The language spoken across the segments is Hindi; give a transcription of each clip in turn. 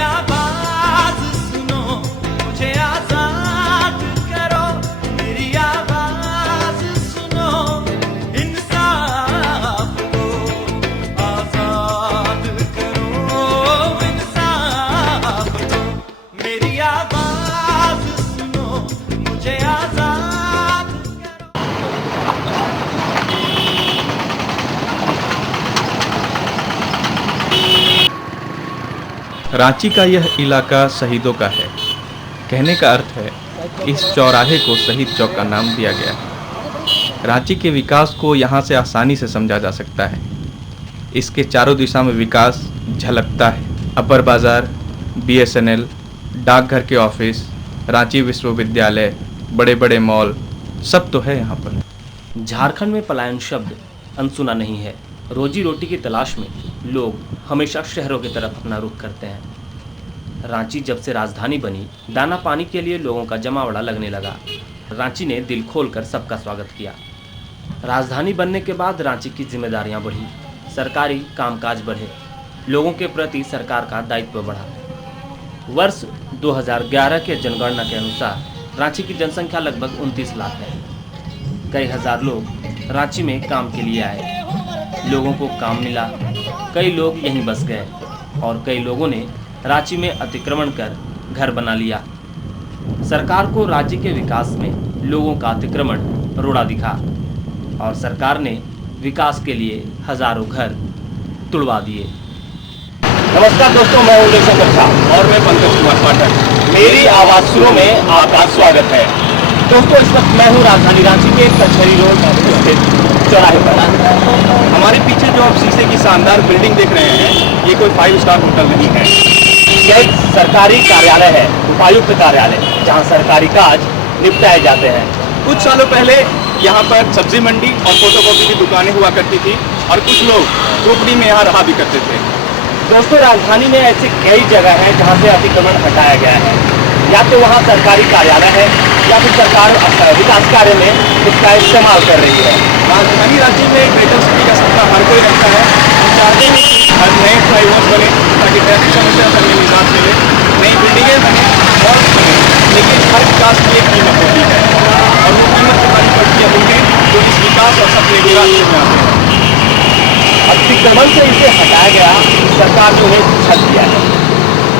आवाज सुनो, मुझे आजाद करो, मेरी आवाज सुनो, इंसाफ दो, आजाद करो, इंसाफ दो, मेरी आवाज सुनो, मुझे आजाद करो। रांची का यह इलाका शहीदों का है। कहने का अर्थ है इस चौराहे को शहीद चौक का नाम दिया गया है। रांची के विकास को यहाँ से आसानी से समझा जा सकता है। इसके चारों दिशा में विकास झलकता है। अपर बाजार, BSNL, डाकघर के ऑफिस, रांची विश्वविद्यालय, बड़े बड़े मॉल, सब तो है यहाँ पर। झारखंड में पलायन शब्द अनसुना नहीं है। रोजी रोटी की तलाश में लोग हमेशा शहरों की तरफ अपना रुख करते हैं। रांची जब से राजधानी बनी, दाना पानी के लिए लोगों का जमावड़ा लगने लगा। रांची ने दिल खोलकर सबका स्वागत किया। राजधानी बनने के बाद रांची की जिम्मेदारियां बढ़ी, सरकारी कामकाज बढ़े, लोगों के प्रति सरकार का दायित्व बढ़ा। वर्ष 2011 के जनगणना के अनुसार रांची की जनसंख्या लगभग 29 लाख है। कई हजार लोग रांची में काम के लिए आए, लोगों को काम मिला, कई लोग यहीं बस गए और कई लोगों ने रांची में अतिक्रमण कर घर बना लिया। सरकार को राज्य के विकास में लोगों का अतिक्रमण रोड़ा दिखा और सरकार ने विकास के लिए हजारों घर तुड़वा दिए। नमस्कार दोस्तों, मैं हूं शंकर शाह और मैं पंकज कुमार पाठक। मेरी आवाज सुनो में आपका स्वागत है। दोस्तों, इस वक्त मैं हूं राजधानी रांची के कचहरी रोड स्थित चौराहे पर। हमारे पीछे जो आप शीशे की शानदार बिल्डिंग देख रहे हैं, ये कोई 5 स्टार होटल नहीं है। यह एक सरकारी कार्यालय है, उपायुक्त कार्यालय, जहां सरकारी काज निपटाए जाते हैं। कुछ सालों पहले यहाँ पर सब्जी मंडी और फोटोकॉपी की दुकानें हुआ करती थी और कुछ लोग झोपड़ी में यहाँ रहा भी करते थे। दोस्तों, राजधानी में ऐसी कई जगह है जहाँ से अतिक्रमण हटाया गया है। या तो वहाँ सरकारी कार्यालय है या फिर सरकार विकास कार्य में इसका इस्तेमाल कर रही है। राजधानी रांची में ग्रेटर सिटी का सपना हर कोई रखता है। हम चाहते हैं कि हर नए फ्लाईओवर्स बने ताकि ट्रैफिक समस्या से हमें निजात मिले, नई बिल्डिंगें बने, मॉल्स बने, लेकिन हर विकास की एक कीमत होती है और वो कीमत चुकानी पड़ती है लोगों जो इस विकास और सपने को रास्ते में आते हैं। अतिक्रमण से इसे हटाया गया, सरकार ने उन्हें छत दिया है,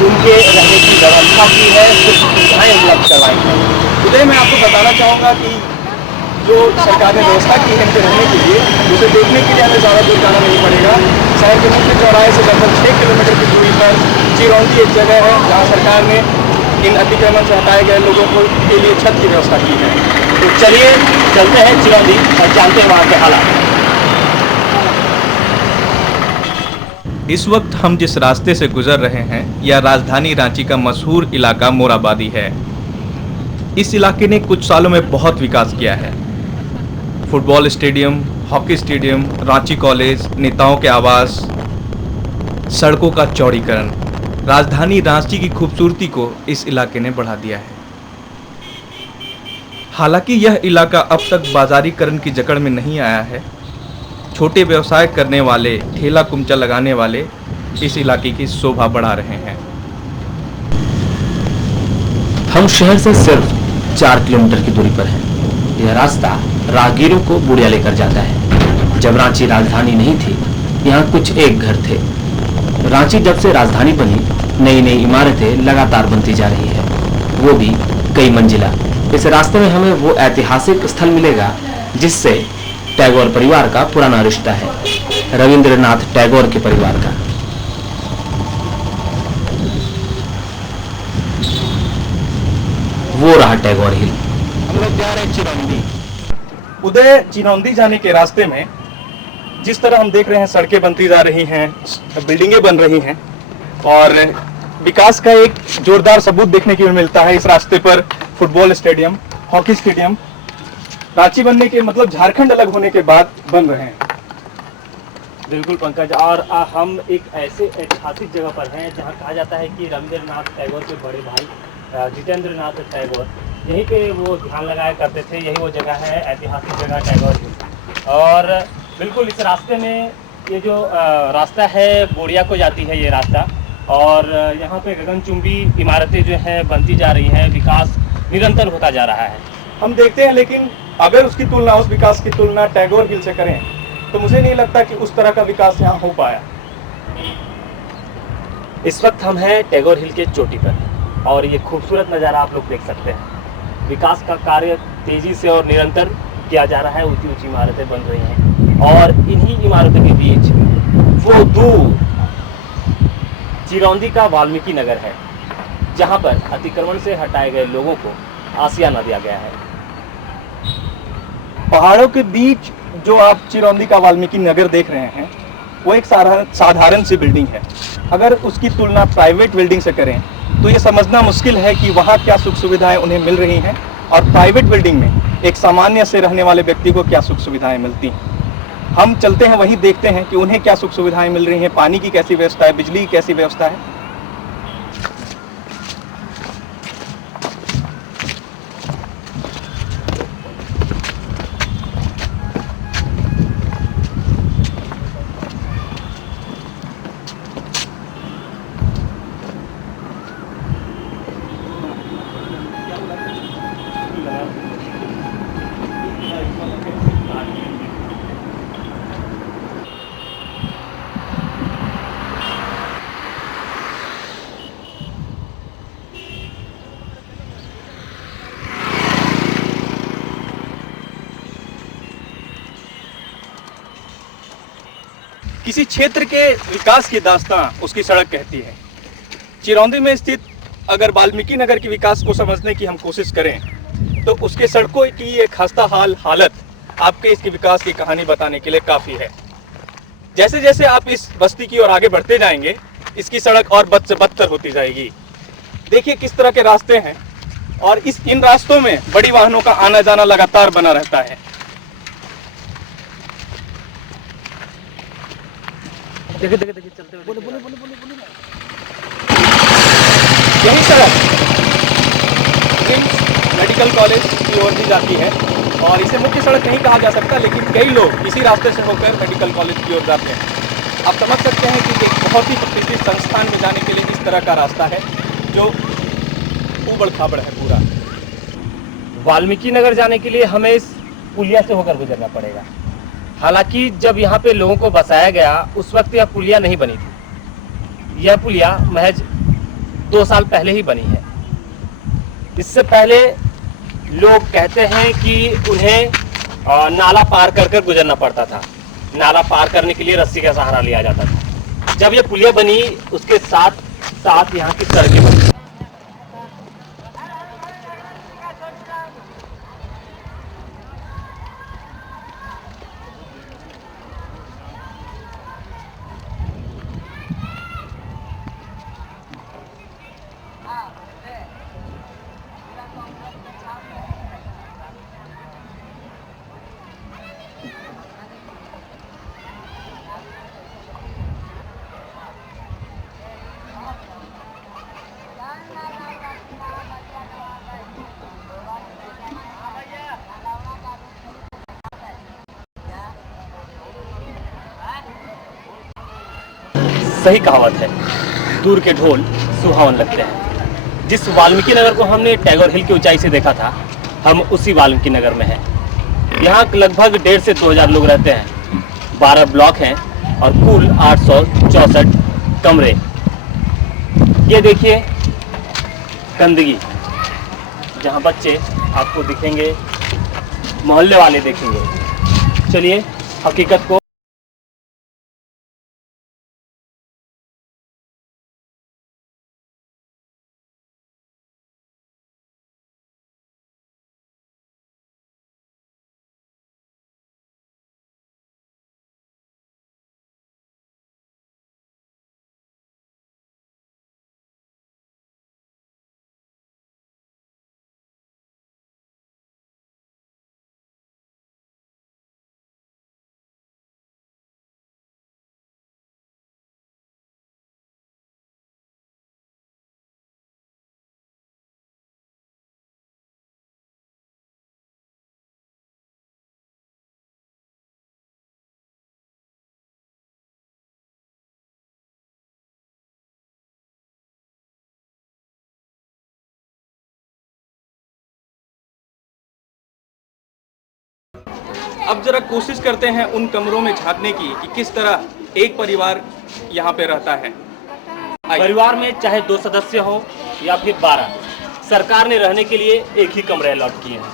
उनके रहने की व्यवस्था की है, कुछ सुविधाएं उपलब्ध करवाई हैं। उदय, मैं आपको बताना चाहूँगा कि जो सरकार ने व्यवस्था की है इनके रहने के लिए, उसे देखने के लिए हमें ज़्यादा दूर जाना नहीं पड़ेगा। शहर के मुख्य चौराहे से लगभग 6 किलोमीटर की दूरी पर चिरौंदी एक जगह है जहाँ सरकार ने इन अतिक्रमण से हटाए गए लोगों के लिए छत की व्यवस्था की है। तो चलिए चलते हैं चिरौंदी और जानते हैं वहाँ के हालात। इस वक्त हम जिस रास्ते से गुजर रहे हैं यह राजधानी रांची का मशहूर इलाका मोराबादी है। इस इलाके ने कुछ सालों में बहुत विकास किया है। Football stadium, hockey stadium, Ranchi college, नेताओं के आवास, सड़कों का चौड़ीकरण, राजधानी रांची की खूबसूरती को इस इलाके ने बढ़ा दिया है। हालांकि यह इलाका अब तक बाजारीकरण की जकड़ में नहीं आया है। छोटे व्यवसाय करने वाले, ठेला कुमचा लगाने वाले इस इलाके की शोभा बढ़ा रहे हैं। हम शहर से सिर्फ 4 किलोमीटर की दूरी पर हैं। यह रास्ता राहगीरों को बुढ़िया लेकर जाता है। जब रांची राजधानी नहीं थी, यहाँ कुछ एक घर थे। रांची जब से राजधानी बनी, नई नई इमारतें लगातार बनती जा रही है, वो भी कई मंजिला। इस रास्ते में हमें वो ऐतिहासिक स्थल मिलेगा जिससे टैगोर परिवार का पुराना रिश्ता है, रविंद्रनाथ टैगोर के परिवार का। वो रहा टैगोर हिल। हम लोग जा रहे हैं चिरौंदी। उदय, चिरौंदी जाने के रास्ते में जिस तरह हम देख रहे हैं सड़कें बनती जा रही हैं, बिल्डिंगें बन रही हैं और विकास का एक जोरदार सबूत देखने को मिलता है। इस रास्ते पर football stadium, hockey stadium Ranchi बनने के मतलब झारखंड अलग होने के बाद बन रहे हैं। बिल्कुल पंकज, और हम एक ऐसे ऐतिहासिक जगह पर हैं जहां कहा जाता है कि रविंद्रनाथ टैगोर के बड़े भाई जितेंद्र नाथ टैगोर यहीं पे वो ध्यान लगाया करते थे। यही वो जगह है, ऐतिहासिक जगह टैगोर हिल। और बिल्कुल इस रास्ते में ये जो रास्ता है बोरिया को जाती है, ये रास्ता और यहाँ पे गगनचुंबी इमारतें जो हैं बनती जा रही हैं, विकास निरंतर होता जा रहा है। हम देखते हैं, लेकिन अगर उसकी तुलना, उस विकास की तुलना टैगोर हिल से करें तो मुझे नहीं लगता कि उस तरह का विकास यहाँ हो पाया। इस वक्त हम हैं टैगोर हिल के चोटी पर और ये खूबसूरत नज़ारा आप लोग देख सकते हैं। विकास का कार्य तेजी से और निरंतर किया जा रहा है, ऊंची ऊंची इमारतें बन रही हैं और इन्हीं इमारतों के बीच वो दूर चिरौंदी का वाल्मीकि नगर है, जहां पर अतिक्रमण से हटाए गए लोगों को आसियाना दिया गया है। पहाड़ों के बीच जो आप चिरौंदी का वाल्मीकि नगर देख रहे हैं, वो एक साधारण सी बिल्डिंग है। अगर उसकी तुलना प्राइवेट बिल्डिंग से करें तो ये समझना मुश्किल है कि वहाँ क्या सुख सुविधाएं उन्हें मिल रही हैं और प्राइवेट बिल्डिंग में एक सामान्य से रहने वाले व्यक्ति को क्या सुख सुविधाएं मिलती हैं। हम चलते हैं, वहीं देखते हैं कि उन्हें क्या सुख सुविधाएं मिल रही हैं, पानी की कैसी व्यवस्था है, बिजली की कैसी व्यवस्था है। किसी क्षेत्र के विकास की दास्तां उसकी सड़क कहती है। चिरौंदी में स्थित अगर वाल्मीकि नगर के विकास को समझने की हम कोशिश करें तो उसके सड़कों की एक खस्ताहाल हालत आपके इसके विकास की कहानी बताने के लिए काफ़ी है। जैसे जैसे आप इस बस्ती की ओर आगे बढ़ते जाएंगे, इसकी सड़क और बद से बदतर होती जाएगी। देखिए किस तरह के रास्ते हैं और इन रास्तों में बड़ी वाहनों का आना जाना लगातार बना रहता है। देखिए चलते हुए बोले यही सड़क रिम्स मेडिकल कॉलेज की ओर भी जाती है और इसे मुख्य सड़क नहीं कहा जा सकता, लेकिन कई लोग इसी रास्ते से होकर मेडिकल कॉलेज की ओर जाते हैं। आप समझ सकते हैं कि एक बहुत ही प्रतिष्ठित संस्थान में जाने के लिए इस तरह का रास्ता है जो ऊबड़ खाबड़ है पूरा। वाल्मीकि नगर जाने के लिए हमें इस पुलिया से होकर गुजरना पड़ेगा। हालांकि जब यहाँ पे लोगों को बसाया गया उस वक्त यह पुलिया नहीं बनी थी। यह पुलिया महज 2 साल पहले ही बनी है। इससे पहले लोग कहते हैं कि उन्हें नाला पार कर गुजरना पड़ता था। नाला पार करने के लिए रस्सी का सहारा लिया जाता था। जब यह पुलिया बनी उसके साथ साथ यहाँ की सड़कें बनी। सही कहावत है, दूर के ढोल सुहावन लगते हैं। जिस वाल्मीकि नगर को हमने टैगोर हिल की ऊंचाई से देखा था, हम उसी वाल्मीकि नगर में हैं। यहाँ लगभग 1,500 से 2,000 लोग रहते हैं। 12 ब्लॉक हैं और कुल 864 कमरे। ये देखिए गंदगी, जहाँ बच्चे आपको दिखेंगे, मोहल्ले वाले देखेंगे। चलिए हकीकत को अब जरा कोशिश करते हैं उन कमरों में झांकने की कि किस तरह एक परिवार यहाँ पे रहता है। आइए। परिवार में चाहे 2 सदस्य हो या फिर 12, सरकार ने रहने के लिए एक ही कमरे अलॉट किए हैं।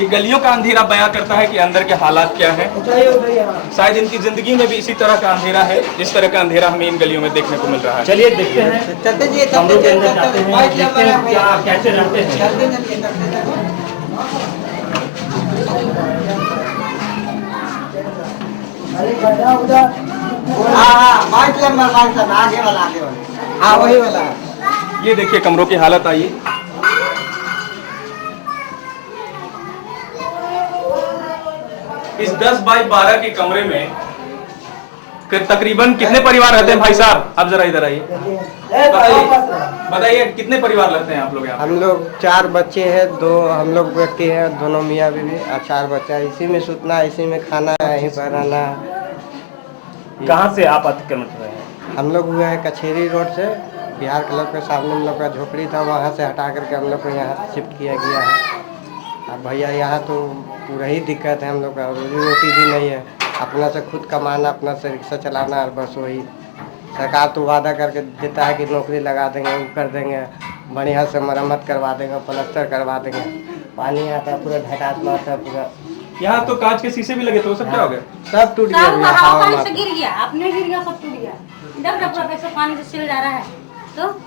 ये गलियों का अंधेरा बयां करता है कि अंदर के हालात क्या हैं। शायद इनकी जिंदगी में भी इसी तरह का अंधेरा है जिस तरह का अंधेरा हमें इन गलियों में देखने को मिल रहा है। चलिए देखते हैं, कमरों के अंदर जाते हैं, देखते हैं क्या कैसे रहते हैं। हाँ वही वाला। ये देखिए कमरों की हालत। आइए, इस 10 बाई 12 के कमरे में तकरीबन कितने परिवार रहते हैं भाई साहब? आप जरा इधर आइए, बताइए कितने परिवार रहते हैं आप लोग यहाँ? हम लोग 4 बच्चे हैं, 2 हम लोग व्यक्ति हैं, दोनों मियाँ बीवी और 4 बच्चा। इसी में सुतना, इसी में खाना, यहीं पर रहना। कहाँ से आप अतिक्रमण कर रहे हैं? हम लोग हुए हैं कचहरी रोड से, बिहार क्लब के सामने हम लोग का झोपड़ी था, वहाँ से हटा करके हम लोग को यहाँ शिफ्ट किया गया है। अब भैया यहाँ तो पूरा ही दिक्कत है, हम लोग का रोजी रोटी भी नहीं है, अपना से खुद कमाना, अपना से रिक्शा चलाना, और बस वही। सरकार तो वादा करके देता है कि नौकरी लगा देंगे, वो कर देंगे, बढ़िया से मरम्मत करवा देंगे, प्लास्टर करवा देंगे। पानी आता है पूरा, ढकात आता है पूरा। यहाँ तो कांच के शीशे भी लगे थे, वो सब क्या हो गया? सब टूट गया भैया, हवा हवा पानी मार से गिर गया, अपने गिर गया, सब टूट गया। इधर का पूरा पैसा पानी से सिल जा रहा है।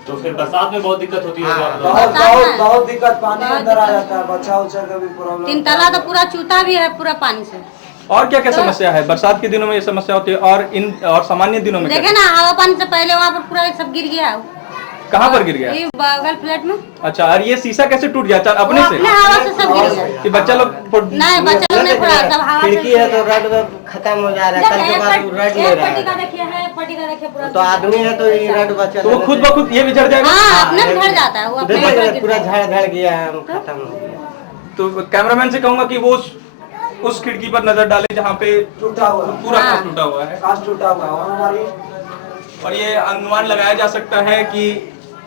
तो फिर बरसात में बहुत दिक्कत होती है। बहुत दिक्कत, पानी अंदर आ जाता है, बच्चा उच्चा का भी प्रॉब्लम। 3 तला तो पूरा चूता भी है पूरा पानी से। और क्या क्या समस्या है? बरसात के दिनों में ये समस्या होती है, और सामान्य दिनों में क्या? देखे ना, हवा पानी से पहले वहाँ पर पूरा सब गिर गया। कहाँ पर गिर गया? ये बगल फ्लैट में। अच्छा, और ये शीशा कैसे टूट गया? अपने से? अपने हवा से सब गिर गया। कि बच्चा लोग नहीं, बच्चा लोग नहीं पड़ा, सब हवा से। खिड़की है तो रड में खत्म हो जा रहा है, कल के बाद वो रड ले रहा पट्टी का है। देखिए है, पट्टी का देखिए पूरा। तो आदमी है तो ये रड बच्चा, तो वो खुद ब खुद ये भी झड़ जाएगा। हाँ, अपने में झड़ जाता है वो, अपने में झड़ पूरा जाता है। झड़ गया है, खत्म हो गया। तो कैमरामैन से कहूंगा कि वो उस खिड़की पर नजर डाले जहाँ पे टूटा हुआ, पूरा हाँ। कांच टूटा हुआ है। कांच टूटा हुआ है, और हमारी और ये अनुमान लगाया जा सकता है कि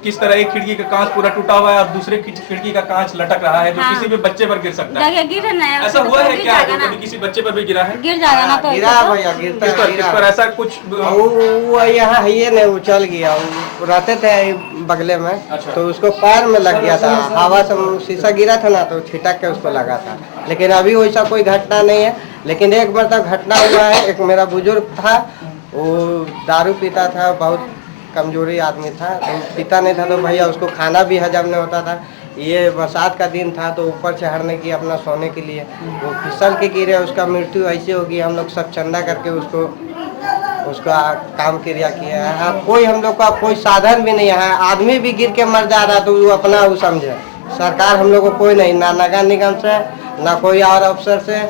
किस तरह एक खिड़की का कांच पूरा टूटा हुआ है और दूसरे खिड़की का कांच लटक रहा है, जो हाँ। किसी भी बच्चे पर गिर सकता है। जगह गिर ना, ऐसा हुआ है गिर क्या? जाएगा ना। कभी किसी बच्चे पर भी गिरा है? गिर जाएगा ना तो गिरा भैया, गिरता किस है, पर ऐसा कुछ? वो यहाँ है ये नहीं, उछल गया। वो रहते थे बगले में, अच्छा। तो उसको पैर में लग गया था, हवा से शीशा गिरा था ना, तो छिटक के उसको लगा था। लेकिन अभी वैसा कोई घटना नहीं है। लेकिन एक बार तक घटना हुआ है, एक मेरा बुजुर्ग था, वो दारू पीता था, बहुत कमजोरी आदमी था, तो पीता नहीं था, तो भैया उसको खाना भी हजम नहीं होता था। ये बरसात का दिन था, तो ऊपर चढ़ने की अपना सोने के लिए वो फिसल के गिरे, उसका मृत्यु ऐसे होगी। हम लोग सब चंदा करके उसका काम क्रिया किया है। कोई हम लोग का कोई साधन भी नहीं है, आदमी भी गिर के मर जा रहा, तो वो अपना वो समझे। सरकार हम लोग को कोई नहीं, ना नगर निगम से, ना कोई और अफसर से,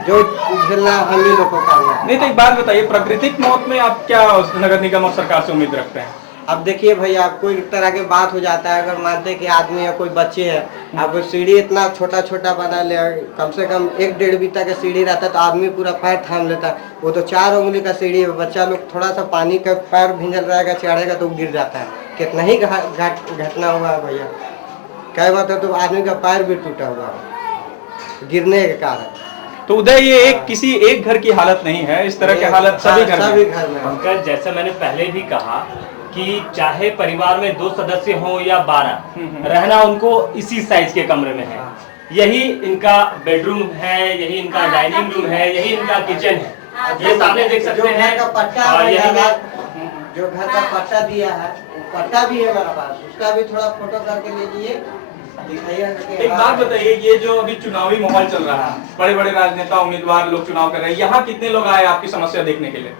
जो झेलना हम ही लोग को करना है। नहीं तो एक बात बताइए, प्राकृतिक मौत में आप क्या नगर निगम और सरकार से उम्मीद रखते हैं? अब देखिए भैया, कोई तरह की बात हो जाता है, अगर मानते कि आदमी है, कोई बच्चे है, अब सीढ़ी इतना छोटा छोटा बना ले, कम से कम 1-1.5 बीता का सीढ़ी रहता है, तो आदमी पूरा पैर थाम लेता है। वो तो 4 उंगली का सीढ़ी है, बच्चा लोग थोड़ा सा पानी का पैर भिंजल रहेगा, चढ़ेगा तो गिर जाता है। कितना ही घटना हुआ है भैया, कई बात है तो आदमी का पैर भी टूटा हुआ है गिरने के कारण। तो उदय, ये किसी एक घर की हालत नहीं है, इस तरह के हालत सभी घर में। में पंकज, जैसा मैंने पहले भी कहा कि चाहे परिवार में 2 सदस्य हो या 12, रहना उनको इसी साइज के कमरे में है। यही इनका बेडरूम है, यही इनका डाइनिंग रूम है, यही इनका किचन है। ये सामने देख सकते हैं। का पट्टा और यही जो घर का पट्टा दिया है, वो पट्टा भी है मेरे पास, उसका भी थोड़ा फोटो करके लीजिए, दिखाइए। एक बात बताइए, ये जो अभी चुनावी माहौल चल रहा है, बड़े बड़े राजनेता उम्मीदवार लोग चुनाव कर रहे हैं, यहाँ कितने लोग आए आपकी समस्या देखने के लिए?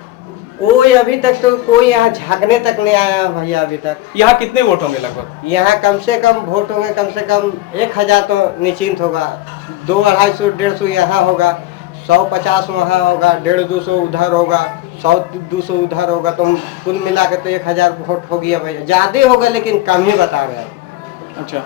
कोई अभी तक तो कोई यहाँ झांकने तक नहीं आया भैया अभी तक। यहाँ कितने वोट होंगे लगभग? यहाँ कम से कम वोट होंगे, कम से कम 1000 तो निश्चिंत होगा, 200-250 यहाँ होगा, 150 वहाँ होगा, 150-200 उधर होगा, 100-200 उधर होगा, तो कुल मिला के तो 1000 वोट हो गया भैया। ज्यादा होगा लेकिन कम ही बता रहे हैं। अच्छा,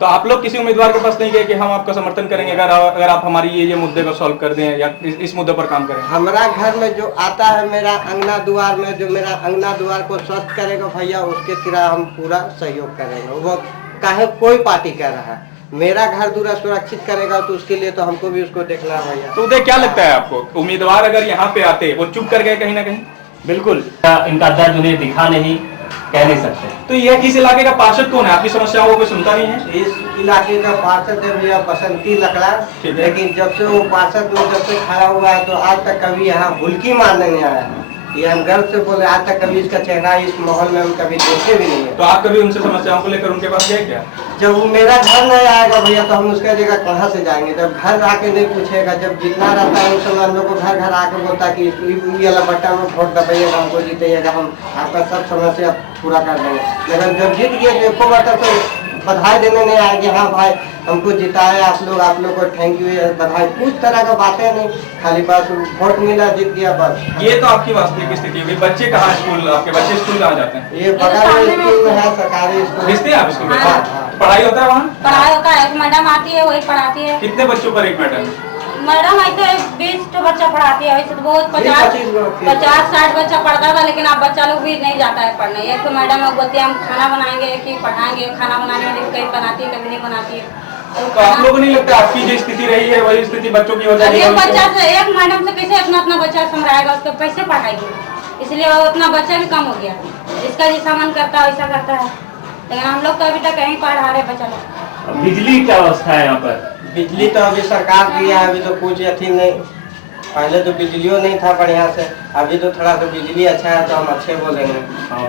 तो आप लोग किसी उम्मीदवार के पास नहीं गए कि हम आपका समर्थन करेंगे अगर आप हमारी ये मुद्दे को सॉल्व कर दें या इस मुद्दे पर काम करें? हमारा घर में जो आता है, मेरा अंगना द्वार में, जो मेरा अंगना द्वार को स्वस्थ करेगा भैया, उसके तरह हम पूरा सहयोग करेंगे। वो काहे कोई पार्टी कर रहा है, मेरा घर दूरा सुरक्षित करेगा तो उसके लिए तो हमको भी उसको देखना है भैया। तो उदय क्या लगता है आपको, उम्मीदवार अगर यहाँ पे आते वो चुप कर गए कहीं ना कहीं? बिल्कुल, इनका दर्द उन्हें दिखा नहीं, कह नहीं सकते। तो यह किस इलाके का पार्षद कौन है? आपकी समस्याओं को कोई सुनता नहीं है? इस इलाके का पार्षद है भैया बसंती लकड़ा, ठीक है। लेकिन जब से वो पार्षद में जब से खड़ा हुआ है तो आज तक कभी यहाँ हुल्की मारने नहीं आया है। ये हम गर्व से बोले, आज तक कभी इसका चेहरा इस माहौल में हम कभी देखे भी नहीं है। तो आप कभी उनसे समस्याओं को लेकर उनके पास गए क्या? जब वो मेरा घर नहीं आएगा भैया तो हम उसका जगह कहाँ से जाएंगे? जब घर आके नहीं पूछेगा, जब जितना रहता है उस समय हम लोग को घर घर आके बोलता है कि ये वाला बट्टा में वोट दबाइएगा, हमको जीतेगा, हम आपका सब समस्या पूरा कर देंगे। लेकिन जब जीत गए तो एको बार तो बधाई देने नहीं आएंगे, हाँ भाई हमको जिताया आप लोग को थैंक यू बधाई, कुछ तरह का बातें नहीं, खाली बस वोट मिला जीत गया बस। ये तो आपकी वास्तविक स्थिति होगी। बच्चे कहाँ स्कूल, आपके बच्चे स्कूल कहाँ जाते हैं? ये बगल में स्कूल में है, सरकारी स्कूल। भेजते हैं आप स्कूल में? हाँ। पढ़ाई होता है वहाँ? पढ़ाई होता है, एक मैडम आती है वही पढ़ाती है। कितने बच्चों पर एक मैडम? मैडम ऐसे 20 तो बच्चा पढ़ाती है, वैसे तो बहुत 50-60 बच्चा पढ़ता था, लेकिन अब बच्चा लोग भी नहीं जाता है पढ़ने। एक तो मैडम बोलती है हम खाना बनाएंगे कि पढ़ाएंगे, खाना बनाने में कहीं बनाती है कभी नहीं बनाती है। तो आप लोगों को नहीं लगता आपकी जो स्थिति रही है वही स्थिति बच्चों की हो जाएगी? एक बच्चा से, एक मैडम से कैसे अपना बच्चा संभालेगा, उसको कैसे पढ़ाएगी? इसलिए वो उतना बच्चा भी कम हो गया, इसका जैसा मन करता है वैसा करता है। लेकिन हम लोग तो अभी तक कहीं पढ़ा रहे बच्चा लोग। बिजली क्या अवस्था है यहाँ पर? बिजली तो अभी सरकार दिया है, अभी तो कुछ अथी नहीं, पहले तो बिजलियों नहीं था बढ़िया से, अभी तो थोड़ा सा बिजली अच्छा है तो हम अच्छे बोलेंगे।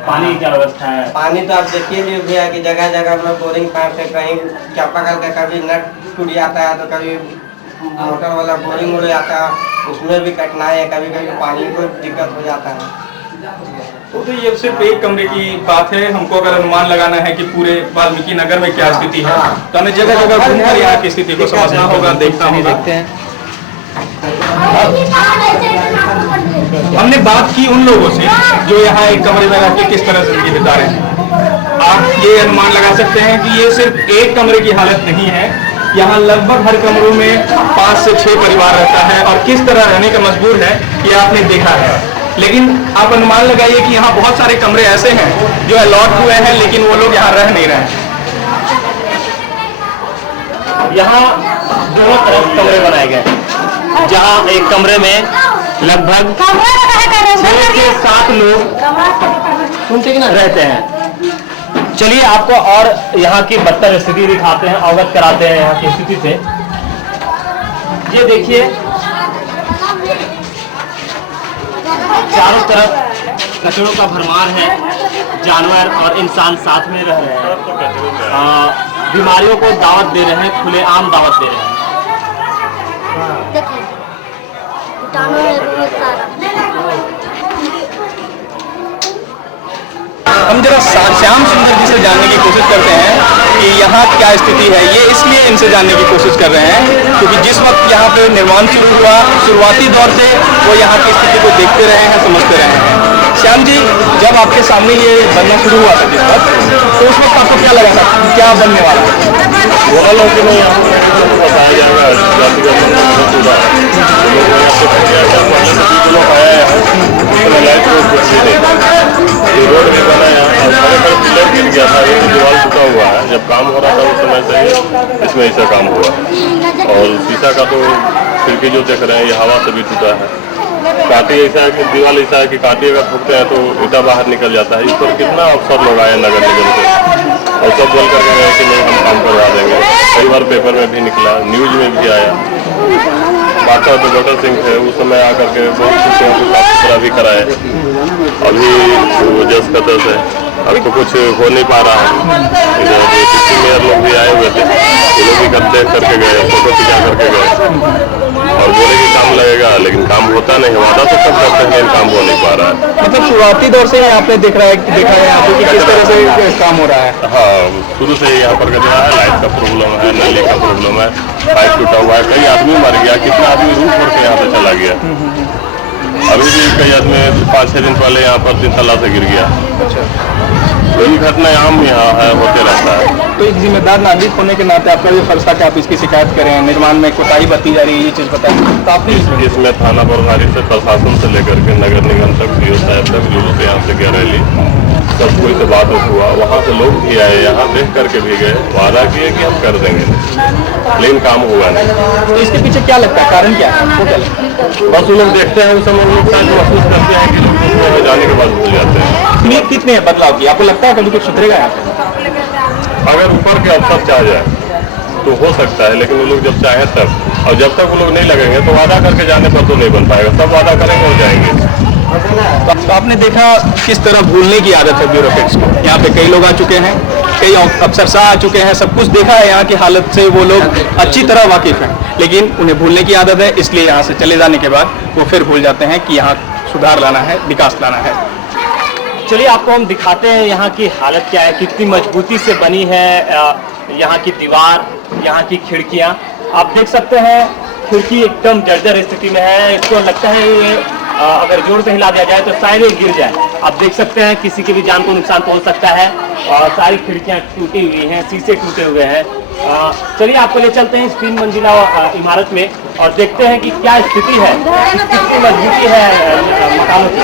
पानी की क्या व्यवस्था है? पानी तो आप देखिए भी भैया कि जगह जगह में बोरिंग पाइप से कहीं चापाकल का कभी नट टूट जाता है तो कभी मोटर वाला बोरिंग उड़ जाता है, उसमें भी कठिनाई है, कभी कभी पानी को दिक्कत हो जाता है। तो ये सिर्फ एक कमरे की बात है। हमको अगर अनुमान लगाना है कि पूरे वाल्मीकि नगर में क्या स्थिति है तो हमें जगह जगह घूमकर यहाँ की स्थिति को समझना होगा, देखना होगा। हमने बात की उन लोगों से जो यहाँ एक कमरे में रह के किस तरह जिंदगी बिता रहे हैं। आप ये अनुमान लगा सकते हैं कि ये सिर्फ एक कमरे की हालत नहीं है, यहाँ लगभग हर कमरों में 5 से 6 परिवार रहता है और किस तरह रहने का मजबूर है ये आपने देखा है। लेकिन आप अनुमान लगाइए कि यहाँ बहुत सारे कमरे ऐसे हैं जो अलॉट हुए हैं लेकिन वो लोग यहाँ रह नहीं रहे हैं। यहाँ दोनों तरफ कमरे बनाए गए, जहाँ एक कमरे में लगभग 6 से 7 लोग रहते हैं। चलिए आपको और यहाँ की बदतर स्थिति दिखाते हैं, अवगत कराते हैं यहाँ की स्थिति से। ये देखिए चारों तरफ कचरों का भरमार है, जानवर और इंसान साथ में रह रहे हैं, बीमारियों को दावत दे रहे हैं, खुलेआम दावत दे रहे हैं। हम जरा श्याम सुंदर जी से जानने की कोशिश करते हैं कि यहाँ क्या स्थिति है। ये इसलिए इनसे जानने की कोशिश कर रहे हैं क्योंकि जिस वक्त यहाँ पे निर्माण शुरू हुआ, शुरुआती दौर से वो यहाँ की स्थिति को देखते रहे हैं, समझते रहे हैं। श्याम जी, जब आपके सामने ये बनना शुरू हुआ था जिस वक्त, तो उस वक्त आपको क्या लगा था क्या बनने वाला है? ये रोड भी बना है और खरेखर पिलर गिर गया था, एक दीवार टूटा हुआ है। जब काम हो रहा था उस समय से इसमें ऐसा काम हुआ और शीशा का तो खिड़की जो देख रहे हैं ये हवा से भी टूटा है। काटी ऐसा है कि दीवार ऐसा है कि काटी अगर फूटते हैं तो ईटा बाहर निकल जाता है। इस पर कितना अफसर लोग आए नगर निगम से और सब बोल करके गए कि नहीं हम काम करवा देंगे। कई बार पेपर में भी निकला, न्यूज में भी आया। बाटा तो डॉक्टर सिंह थे, उस समय आकर के बहुत कुछ साफ सुथरा भी कराए। अभी वो जस कतर से अब तो कुछ हो नहीं पा रहा है। इधर मेयर लोग भी आए हुए थे, वो लोग भी देख करके गए, फोटो खिंचा करके गए और बोले कि काम लगेगा, लेकिन काम होता नहीं। वादा तो सब करते हैं, लेकिन काम हो नहीं पा रहा है। मतलब शुरुआती दौर से आपने देखा है यहाँ पे कि किस तरह से काम हो रहा है? हाँ, शुरू से यहाँ पर गया है, लाइट का प्रॉब्लम है, नाली का प्रॉब्लम है, पाइप टूटा हुआ है, कई आदमी मर गया, कितना आदमी रूट छोड़ के यहाँ से चला गया। अभी भी कई आदमी 5-6 दिन पहले यहाँ पर 3 तल्ला से गिर गया। तो ये घटना आम यहाँ है, होते रहता है। तो एक जिम्मेदार नागरिक होने के नाते आपका ये फर्ज था कि आप इसकी शिकायत करें, निर्माण में कोताही बरती जा रही है, ये चीज़ बताएं। तो आपने इसमें थाना प्रभारी से, प्रशासन से लेकर के नगर निगम तक, सीओ साहब तक, जो लोग यहाँ से गया रैली, सब कोई से बात हुआ। वहाँ से लोग भी आए, यहाँ देख करके भी गए, वादा किए कि हम कर देंगे, लेकिन काम हुआ नहीं। तो इसके पीछे क्या लगता है, कारण क्या है, वो क्या लगता है? बस वो लोग देखते हैं, उस समय लोग शायद महसूस करते हैं कि लोग दूसरे में जाने के बाद भूल जाते हैं। उम्मीद कितने हैं बदलाव की, आपको लगता है कभी कुछ सुधरेगा यहाँ पे? अगर ऊपर के अफसर चाह जाए तो हो सकता है, लेकिन वो लोग जब चाहे तब, और जब तक वो लोग नहीं लगेंगे तो वादा करके जाने पर तो नहीं बन पाएगा। सब वादा करेंगे और जाएंगे। तो आपने देखा किस तरह भूलने की आदत है ब्यूरोक्रेट्स को। यहाँ पे कई लोग आ चुके हैं, कई अफसरशाह आ चुके हैं, सब कुछ देखा है, यहाँ की हालत से वो लोग अच्छी तरह वाकिफ हैं, लेकिन उन्हें भूलने की आदत है। इसलिए यहाँ से चले जाने के बाद वो फिर भूल जाते हैं कि यहाँ सुधार लाना है, विकास लाना है। चलिए आपको हम दिखाते हैं यहाँ की हालत क्या है, कितनी मजबूती से बनी है यहाँ की दीवार, यहाँ की खिड़कियाँ। आप देख सकते हैं खिड़की एकदम जर्जर स्थिति में है। इसको लगता है ये अगर जोर से हिला दिया जाए तो शायद ये गिर जाए। आप देख सकते हैं किसी की भी जान को नुकसान पहुंच सकता है। और सारी खिड़कियां टूटी हुई हैं, शीशे टूटे हुए हैं। चलिए आपको ले चलते हैं इस 3 मंजिला इमारत में और देखते हैं कि क्या स्थिति है, कितनी मजबूती है मकानों की।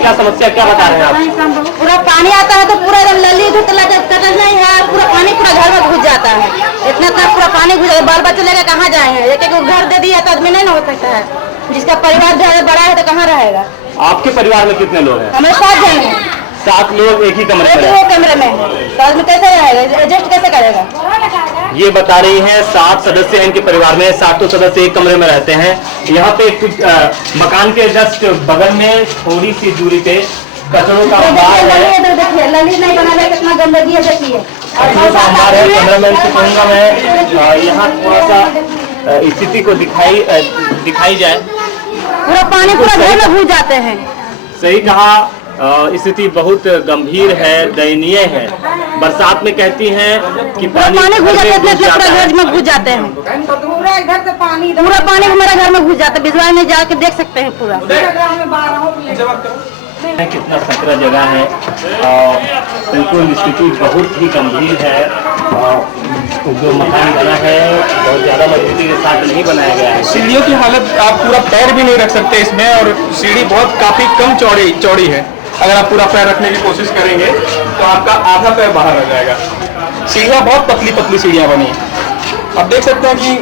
क्या समस्या, क्या बता रहे हैं आप? पूरा पानी आता है तो पूरा एकदम लली नहीं है, पूरा पानी पूरा घर में घुस जाता है। इतना तक पूरा पानी घुस जाता है, बाल बच्चे लेकर कहाँ जाएंगे? एक एक घर दे दिया तो आदमी नहीं ना हो सकता है। जिसका परिवार ज्यादा बड़ा है तो कहाँ रहेगा? आपके परिवार में कितने लोग हैं? हमें 7 जन हैं। 7 लोग एक ही कमरे में? एक कमरे में तो आदमी कैसे रहेगा, एडजस्ट कैसे करेगा? ये बता रही हैं 7 सदस्य हैं इनके परिवार में, 7 सदस्य एक कमरे में रहते हैं। यहाँ पे कुछ मकान के जस्ट बगल में थोड़ी सी दूरी पे कचरों का अंबार है। देखिए लली नहीं बनाने कितना गंदगी है, देखिए कचरों का अंबार है। कैमरामैन से कहूँगा मैं यहाँ थोड़ा सा स्थिति को दिखाई जाए। पूरा पानी पूरा घर में घुस जाते हैं। सही कहा, स्थिति बहुत गंभीर है, दयनीय है। बरसात में कहती हैं कि पानी घुस जाते हैं, पूरा घर में घुस जाते हैं। पूरा घर से पानी, पूरा पानी हमारे घर में घुस जाता है। बिजवाई में जाके देख सकते हैं पूरा। कितना संकरा जगह है और बिल्कुल स्थिति बहुत ही गंभीर है। जो मकान बना है बहुत ज्यादा मजबूती के साथ नहीं बनाया गया है। सीढ़ियों की हालत, आप पूरा पैर भी नहीं रख सकते इसमें, और सीढ़ी बहुत काफी कम चौड़ी है। अगर आप पूरा पैर रखने की कोशिश करेंगे तो आपका आधा पैर बाहर रह जाएगा। सीढ़ियाँ बहुत पतली सीढ़ियाँ बनी है। आप देख सकते हैं कि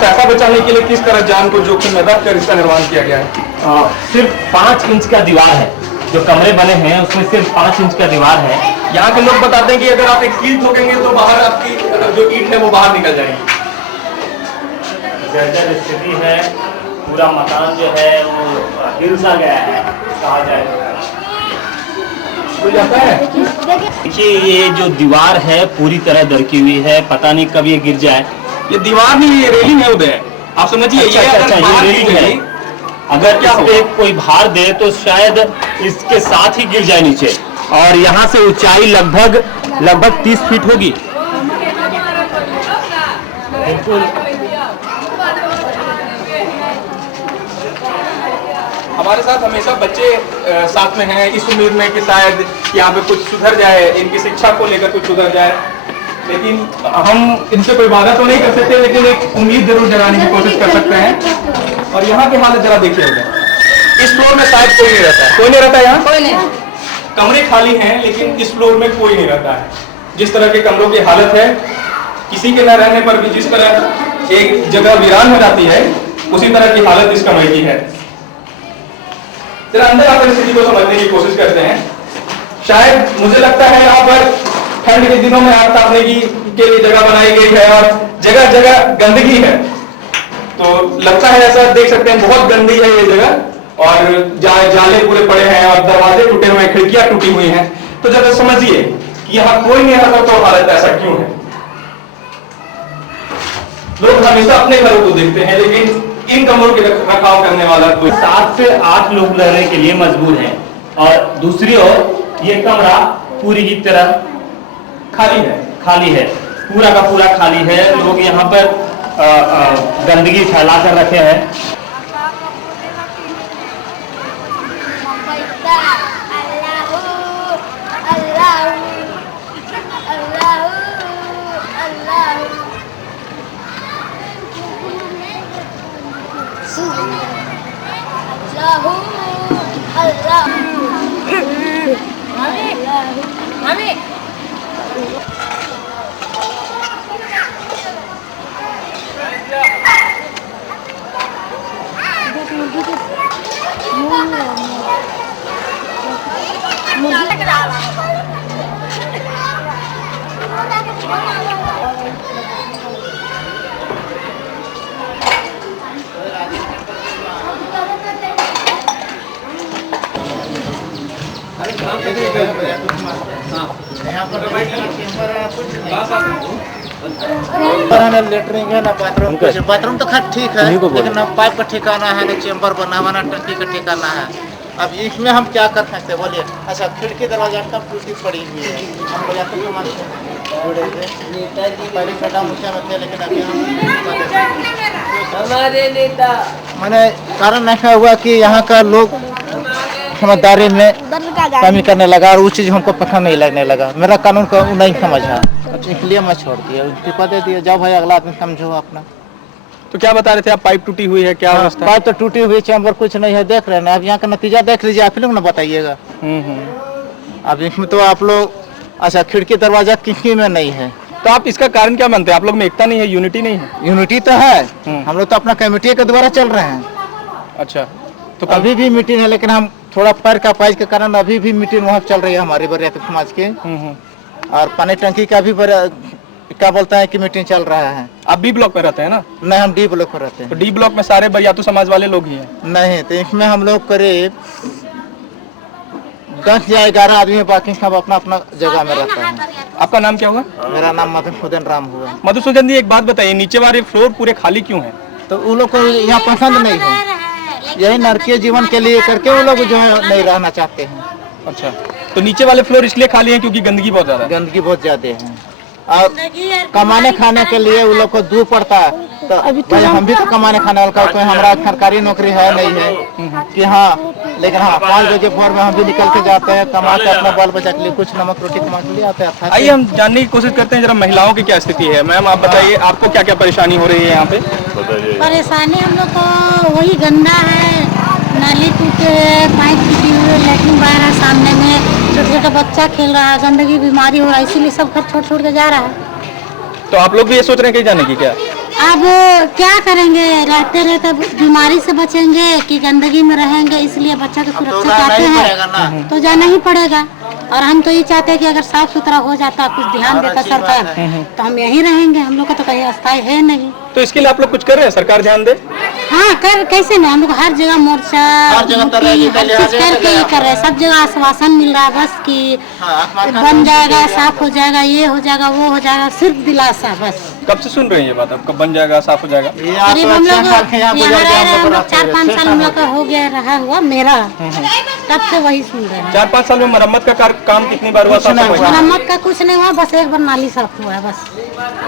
पैसा बचाने के लिए किस तरह जान को जोखिम में रख कर इसका निर्माण किया गया है। सिर्फ 5 इंच का दीवार है, जो कमरे बने हैं उसमें सिर्फ 5 इंच का दीवार है। यहाँ के लोग बताते हैं कि अगर आप एक कील ठोकेंगे तो बाहर आपकी जो ईंट है वो बाहर निकल जाएगी। जर्जर स्थिति है, पूरा मकान जो है वो हिल सा गया है, कहा जाए। देखिए ये जो दीवार है पूरी तरह दरकी हुई है, पता नहीं कब ये गिर जाए। ये दीवार नहीं, ये रेलिंग है उधर, आप समझिए। अच्छा, ये रेलिंग है। अगर इस पे कोई भार दे तो शायद इसके साथ ही गिर जाए नीचे। और यहाँ से ऊंचाई लगभग 30 फीट होगी। बिल्कुल हमारे साथ हमेशा बच्चे साथ में हैं, इस उम्मीद में कि शायद यहाँ पे कुछ सुधर जाए, इनकी शिक्षा को लेकर कुछ सुधर जाए। लेकिन हम इनसे कोई वादा तो नहीं कर सकते, लेकिन एक उम्मीद जरूर जगाने की कोशिश कर सकते हैं। और यहाँ की हालत जरा देखिए उधर। इस फ्लोर में शायद कोई नहीं रहता है। कोई नहीं रहता यहाँ? कोई नहीं। कमरे खाली हैं, लेकिन इस फ्लोर में कोई नहीं रहता है। जिस तरह के कमरों की हालत है, किसी के न रहने पर भी जिस तरह एक जगह वीरान हो जाती है, उसी तरह की हालत इस कमरे की है। जरा अंदर आकर स्थिति को समझने की कोशिश करते हैं। शायद मुझे लगता है यहाँ पर ठंड के दिनों में आग तापने के लिए जगह बनाई गई है और जगह जगह गंदगी है। तो लगता है ऐसा, देख सकते हैं बहुत गंदी है ये जगह, और जाले पूरे पड़े हैं और दरवाजे टूटे हुए हैं, खिड़कियां टूटी हुई हैं। तो जरा समझिए कि यहाँ कोई नहीं रहता तो हालत ऐसा क्यों है। लोग हमेशा अपने घरों को देखते हैं, लेकिन इन कमरों के रखरखाव करने वाला कोई 7 से 8 लोग रहने के लिए मजबूर हैं। और दूसरी ओर ये कमरा पूरी की तरह खाली है, पूरा का पूरा खाली है। लोग यहाँ पर गंदगी फैला कर रखे हैं। लेटरिंग है ना बाथरूम, बाथरूम तो खैर ठीक है, लेकिन ना पाइप का ठिकाना है, ना चेम्बर बना हुआ, ना टंकी का ठिकाना है। अब इसमें हम क्या कर सकते हैं बोलिए? अच्छा, खिड़की दरवाजा कब टूटी पड़ी हुई है, हम लोग तो पहले छोटा मुखिया में थे, लेकिन अभी हम हमारे नेता मैंने कारण ऐसा हुआ कि यहाँ का लोग समझदारी में कमी करने लगा और वो चीज़ हमको पसंद नहीं लगने लगा। मेरा कानून को नहीं समझा, इसलिए मैं छोड़ दिया, टिपा दे दिया, जाओ भाई अगला आदमी समझो अपना। तो क्या बता रहे थे आप? पाइप टूटी हुई है, क्या अवस्था? पाइप तो टूटी हुई, चैम्बर कुछ नहीं है, देख रहे हैं। अब यहाँ का नतीजा देख लीजिए, आप लोग ना बताइएगा। अब इसमें तो आप लोग अच्छा खिड़की दरवाजा किसी में नहीं है, तो आप इसका कारण क्या मानते हैं? आप लोग में एकता नहीं है, यूनिटी नहीं है? यूनिटी तो है, हम लोग तो अपना कमेटी के द्वारा चल रहे हैं। अच्छा, तो अभी भी मीटिंग है, लेकिन हम थोड़ा पैर का पाइज के कारण अभी भी मीटिंग वहाँ चल रही है हमारे बरियाती समाज के। और पानी टंकी का भी क्या बोलता है कि मीटिंग चल रहा है। आप बी ब्लॉक में रहते हैं ना? नहीं, हम डी ब्लॉक में रहते हैं। तो डी ब्लॉक में सारे बरियातू समाज वाले लोग ही हैं? नहीं, तो इसमें हम लोग करीब 10 या 11 आदमी, बाकी सब अपना अपना जगह में रहता है। आपका नाम क्या हुआ? मेरा नाम मधुसूदन राम हुआ। मधुसूदन जी, एक बात बताइए, नीचे वाले फ्लोर पूरे खाली क्यों है? तो वो लोग को यहाँ पसंद नहीं है, यही नरकीय जीवन के लिए करके वो लोग जो है नहीं रहना चाहते हैं। अच्छा, तो नीचे वाले फ्लोर इसलिए खाली है क्योंकि गंदगी बहुत ज्यादा है? गंदगी बहुत ज्यादा है, और कमाने खाने के लिए वो लोग को दूर पड़ता है। तो भाई हम भी तो कमाने खाने वाला, कोई हमारा सरकारी नौकरी है नहीं है कि हाँ, लेकिन हाँ 5 बजे भोर में हम भी निकल के जाते हैं, कमा के अपना बाल बच्चा के लिए कुछ नमक रोटी कमा के लिए आते हैं। आइए हम जानने की कोशिश करते हैं जरा महिलाओं की क्या स्थिति है। मैम आप बताइए, आपको क्या क्या परेशानी हो रही है यहाँ पे? परेशानी हम लोग को वही गंदा है, नाली टूटे, पाइप टूटी हुई, लेटरिन बाहर है सामने में, छोटा छोटा बच्चा खेल रहा है, गंदगी बीमारी हो रहा है, इसीलिए सब घर छोड़ छोड़ के जा रहा है। तो आप लोग भी ये सोच रहे हैं कहीं जाने की क्या? अब क्या करेंगे, रहते रहते बीमारी से बचेंगे कि गंदगी में रहेंगे, इसलिए बच्चा को सुरक्षा चाहते हैं तो जाना ही पड़ेगा। और हम तो ये चाहते हैं कि अगर साफ सुथरा हो जाता, कुछ ध्यान देता सरकार, तो हम यहीं रहेंगे। हम लोग का तो कहीं अस्थायी है नहीं। तो इसके लिए आप लोग कुछ कर रहे हैं? सरकार ध्यान दे। हाँ, कैसे नहीं, हम लोग हर जगह मोर्चा हर चीज करके ये कर रहे हैं। सब जगह आश्वासन मिल रहा है बस कि बन जाएगा, साफ हो जाएगा, ये हो जाएगा, वो हो जाएगा, सिर्फ दिलासा बस। कब से सुन रहे हैं ये बात? अब कब बन जाएगा, साफ हो जाएगा? करीब हम लोग 4-5 साल हम लोग का हो गया रहा हुआ मेरा, तब से वही सुन रहे हैं। 4-5 साल में मरम्मत का काम कितनी बार हुआ? मरम्मत का कुछ नहीं हुआ, बस एक बार नाली साफ हुआ है बस।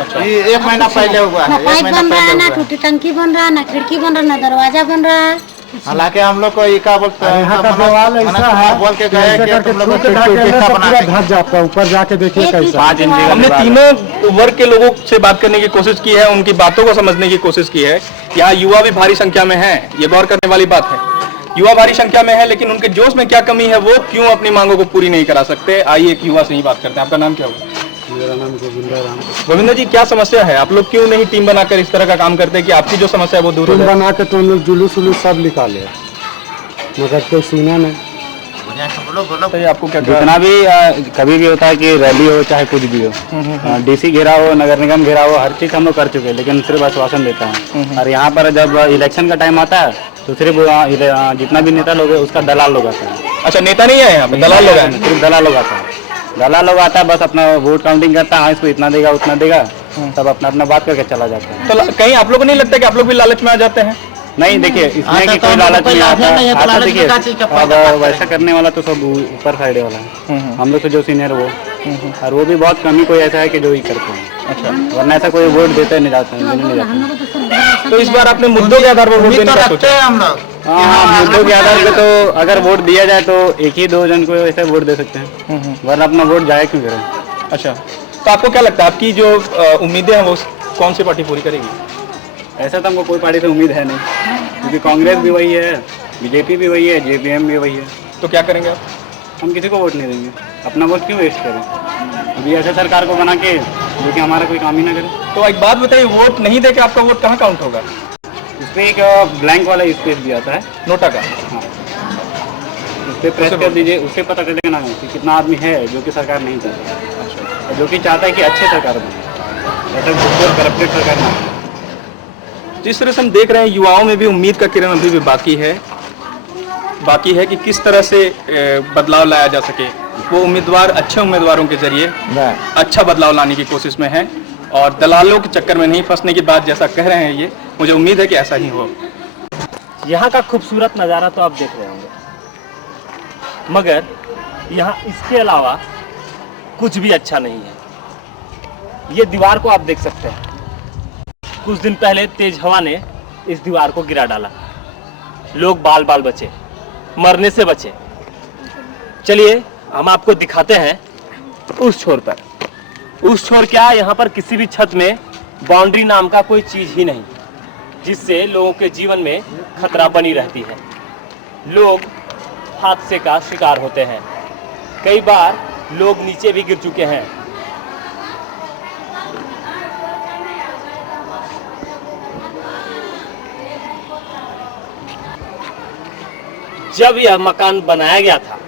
अच्छा, 1 महीना पहले हुआ है। ना पाइप बन रहा है, ना टूटी टंकी बन रहा है, ना खिड़की बन रहा है, ना दरवाजा बन रहा है। हालांकि हम लोग को ये क्या बोलते हैं, यहाँ का सवाल ऐसा है बोल के गए कि तुम लोग घट जाता है, ऊपर जाके देखिए कैसा। हमने तीनों वर्ग के लोगों से बात करने की कोशिश की है, उनकी बातों को समझने की कोशिश की है। यहाँ युवा भी भारी संख्या में है, ये गौर करने वाली बात है। युवा भारी संख्या में है, लेकिन उनके जोश में क्या कमी है, वो क्यों अपनी मांगों को पूरी नहीं करा सकते? आइए एक युवा से ही बात करते हैं। आपका नाम क्या होगा? मेरा नाम गोविंदा राम। गोविंदा जी, क्या समस्या है? आप लोग क्यों नहीं टीम बनाकर इस तरह का काम करते हैं कि आपकी जो समस्या है वो दूर हो टीम जाए? बना के तो हम लोग जुलूस उलूस सब निकाले, मगर कोई सुना नहीं। तो आपको क्या जितना भी कभी भी होता है कि रैली हो चाहे कुछ भी हो, डीसी घेरा हो, नगर निगम घेरा हो, हर चीज हम लोग कर चुके हैं, लेकिन सिर्फ आश्वासन देता है। और यहाँ पर जब इलेक्शन का टाइम आता है तो सिर्फ जितना भी नेता लोग है उसका दलाल लोग आता है। अच्छा, नेता नहीं है यहाँ पे, दलाल लोग हैं? सिर्फ दलाल लोग आता है। दलाल लोग आता है, बस अपना वोट काउंटिंग करता है, इसको इतना देगा उतना देगा, सब अपना अपना बात करके चला जाता है। तो कहीं आप लोगों को नहीं लगता कि आप लोग भी लालच में आ जाते हैं? नहीं, देखिए इसमें कि कोई लालच नहीं आता। देखिए अब वैसा करने वाला तो सब ऊपर साइड वाला है, हम लोग से जो सीनियर वो और वो भी बहुत कम ही कोई ऐसा है कि जो ही करते हैं। अच्छा, वरना ऐसा कोई वोट देते नहीं जाते हैं, देने नहीं जाते हैं। तो इस बार आपने मुद्दों के आधार पर वोट देने का सोचा है? हम लोग हाँ, मुद्दों के आधार पे तो अगर वोट दिया जाए तो एक ही दो जन को ऐसे वोट दे सकते हैं, वरना अपना वोट जाए क्यों करें। अच्छा, तो आपको क्या लगता है आपकी जो उम्मीदें हैं वो कौन सी पार्टी पूरी करेगी? ऐसा तो हमको कोई पार्टी से उम्मीद है नहीं, क्योंकि कांग्रेस भी वही है, बीजेपी भी वही है, जेपीएम भी वही है। तो क्या करेंगे आप? हम किसी को वोट नहीं देंगे, अपना वोट क्यों वेस्ट करें अभी ऐसे सरकार को बना के जो कि हमारा कोई काम ही ना करे। तो एक बात बताइए, वोट नहीं देके आपका वोट कहाँ काउंट होगा? उसमें एक ब्लैंक वाला स्पेस भी आता है नोटा का। हाँ, उस पर प्रेस कर दीजिए, उससे पता चलेगा ना कि कितना आदमी है जो कि सरकार नहीं चाहता। अच्छा, और जो कि चाहता है कि अच्छे सरकार बने, ऐसा करप्टेड सरकार ना। जिस तरह से हम देख रहे हैं युवाओं में भी उम्मीद का किरण अभी भी बाकी है कि किस तरह से बदलाव लाया जा सके। वो उम्मीदवार अच्छे उम्मीदवारों के जरिए अच्छा बदलाव लाने की कोशिश में है और दलालों के चक्कर में नहीं फंसने की बात जैसा कह रहे हैं, ये मुझे उम्मीद है कि ऐसा ही हो। यहाँ का खूबसूरत नज़ारा तो आप देख रहे होंगे, मगर यहाँ इसके अलावा कुछ भी अच्छा नहीं है। ये दीवार को आप देख सकते हैं, कुछ दिन पहले तेज हवा ने इस दीवार को गिरा डाला, लोग बाल बाल बचे, मरने से बचे। चलिए हम आपको दिखाते हैं उस छोर पर। उस छोर क्या, यहाँ पर किसी भी छत में बाउंड्री नाम का कोई चीज ही नहीं, जिससे लोगों के जीवन में खतरा बनी रहती है। लोग हादसे का शिकार होते हैं, कई बार लोग नीचे भी गिर चुके हैं। जब यह मकान बनाया गया था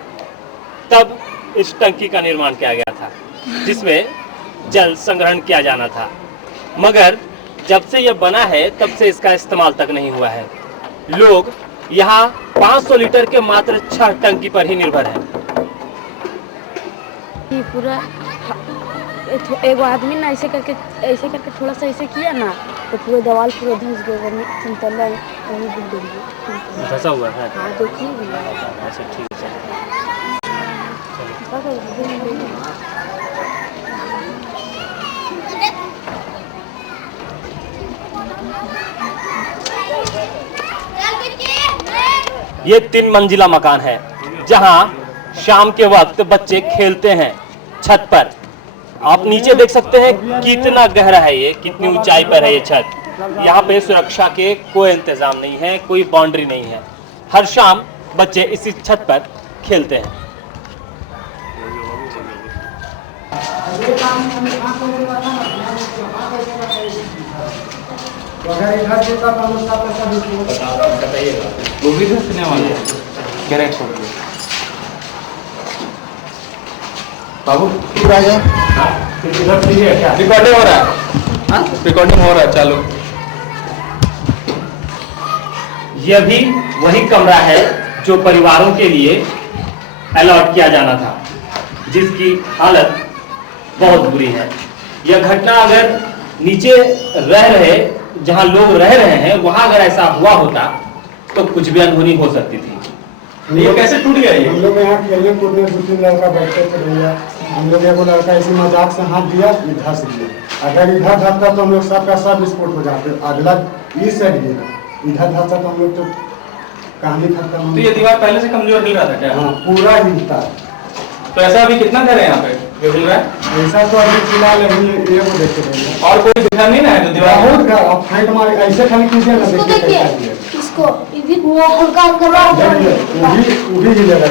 तब इस टंकी का निर्माण किया गया था जिसमें जल संग्रहण किया जाना था, मगर जब से यह बना है तब से इसका इस्तेमाल तक नहीं हुआ है। लोग यहाँ 500 लीटर के मात्र 6 टंकी पर ही निर्भर है। पूरा एगो आदमी ना ऐसे करके थोड़ा सा ऐसे किया ना तो पूरा दीवार पूरा धंस गया, धंसा हुआ है। हाँ देखिए। अच्छा ठीक है। ये 3 मंजिला मकान है जहां शाम के वक्त बच्चे खेलते हैं छत पर। आप नीचे देख सकते हैं कितना गहरा है ये, कितनी ऊंचाई पर है ये छत। यहाँ पे सुरक्षा के कोई इंतजाम नहीं है, कोई बाउंड्री नहीं है। हर शाम बच्चे इसी छत पर खेलते हैं। वो भी धसने वाले कैरेट छोड़ के बाबू रिकॉर्डिंग हो रहा है, रिकॉर्डिंग हो रहा है, चालू। यह भी वही कमरा है जो परिवारों के लिए अलॉट किया जाना था, जिसकी हालत बहुत बुरी है। यह घटना अगर नीचे रह रहे, जहां लोग रह रहे हैं, वहां अगर ऐसा हुआ होता तो कुछ भी अनहोनी हो सकती थी। ये कैसे टूट गया? ये हम लोग यहाँ खेलने कूदने 2-3 लड़का बैठते थे भैया, हम लोग एगो लड़का ऐसी मजाक से हाथ दिया, धस गया। अगर इधर धसता तो हम लोग सबका सब विस्फोट हो जाते, अगला इस साइड गिरा, इधर धसता तो हम लोग तो कहानी खत्म। तो ये दीवार पहले से कमजोर हिल रहा था क्या? हाँ पूरा हिलता है। तो ऐसा अभी कितना घर है यहाँ पे जो हिल रहा है? ऐसा तो अभी फिलहाल अभी ये वो देखते रहिए, और कोई दिखा नहीं ना है जो दीवार बहुत घर अब फाइट मारे ऐसे खाली कीजिए ना, देखिए इसको वो हल्का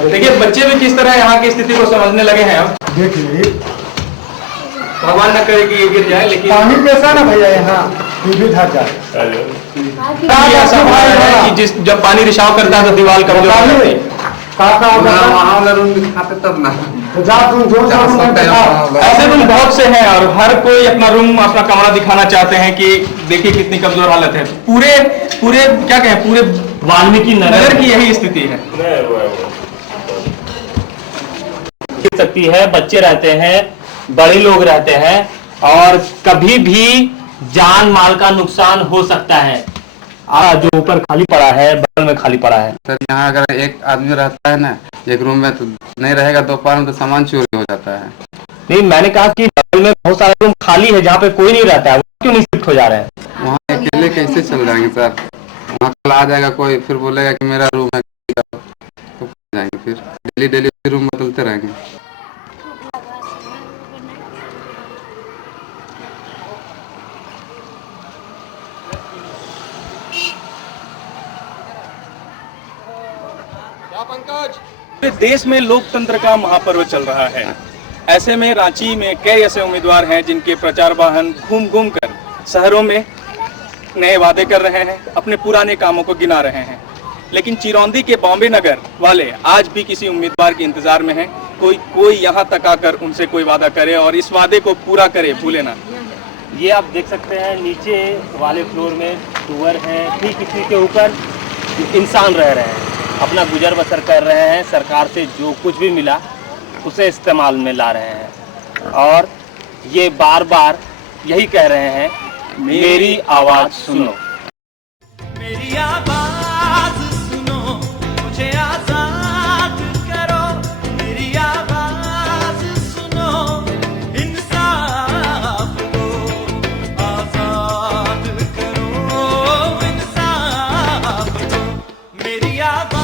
देखिए बच्चे भी किस तरह यहाँ की स्थिति को समझने लगे हैं। अब देखिए भगवान न करे कि ये गिर जाए, लेकिन पानी कैसा ना भैया यहाँ भी धर जाए। ऐसा हो रहा है कि जिस जब पानी रिसाव करता है तो दीवार कमजोर हो जाती है। ऐसे रूम बहुत से हैं और हर कोई अपना रूम, अपना कमरा दिखाना चाहते हैं कि देखिए कितनी कमजोर हालत है। पूरे क्या कहें, पूरे वाल्मीकि नगर की यही स्थिति है। सकती है, बच्चे रहते हैं, बड़े लोग रहते हैं और कभी भी जान माल का नुकसान हो सकता है। जो ऊपर खाली पड़ा है, बगल में खाली पड़ा है। सर यहाँ अगर एक आदमी रहता है ना एक रूम में तो नहीं रहेगा, दोपहर में तो सामान चोरी हो जाता है। नहीं, मैंने कहा कि डबल में बहुत सारे रूम खाली है जहाँ पे कोई नहीं रहता है, वो क्यों नहीं शिफ्ट हो जा रहे हैं? वहाँ अकेले कैसे चल जाएंगे सर? वहाँ कल आ जाएगा कोई, फिर बोलेगा कि मेरा रूम है, तो जाएंगे फिर डेली डेली रूम बदलते रहेंगे। पूरे देश में लोकतंत्र का महापर्व चल रहा है। ऐसे में रांची में कई ऐसे उम्मीदवार हैं जिनके प्रचार वाहन घूम घूम कर शहरों में नए वादे कर रहे हैं, अपने पुराने कामों को गिना रहे हैं। लेकिन चिरौंदी के बॉम्बे नगर वाले आज भी किसी उम्मीदवार के इंतजार में हैं। कोई यहाँ तक आकर उनसे कोई वादा करे और इस वादे को पूरा करे, भूले ना। ये आप देख सकते हैं नीचे वाले फ्लोर में सुअर हैं, ठीक इसी के ऊपर इंसान रह रहे हैं, अपना गुजर बसर कर रहे हैं, सरकार से जो कुछ भी मिला उसे इस्तेमाल में ला रहे हैं और ये बार बार यही कह रहे हैं, मेरी आवाज़ सुनो। मेरी आवाज सुनो, मुझे आजाद करो, मेरी आवाज सुनो, इंसाफ दो, आजाद करो, इंसाफ दो, मेरी आवाज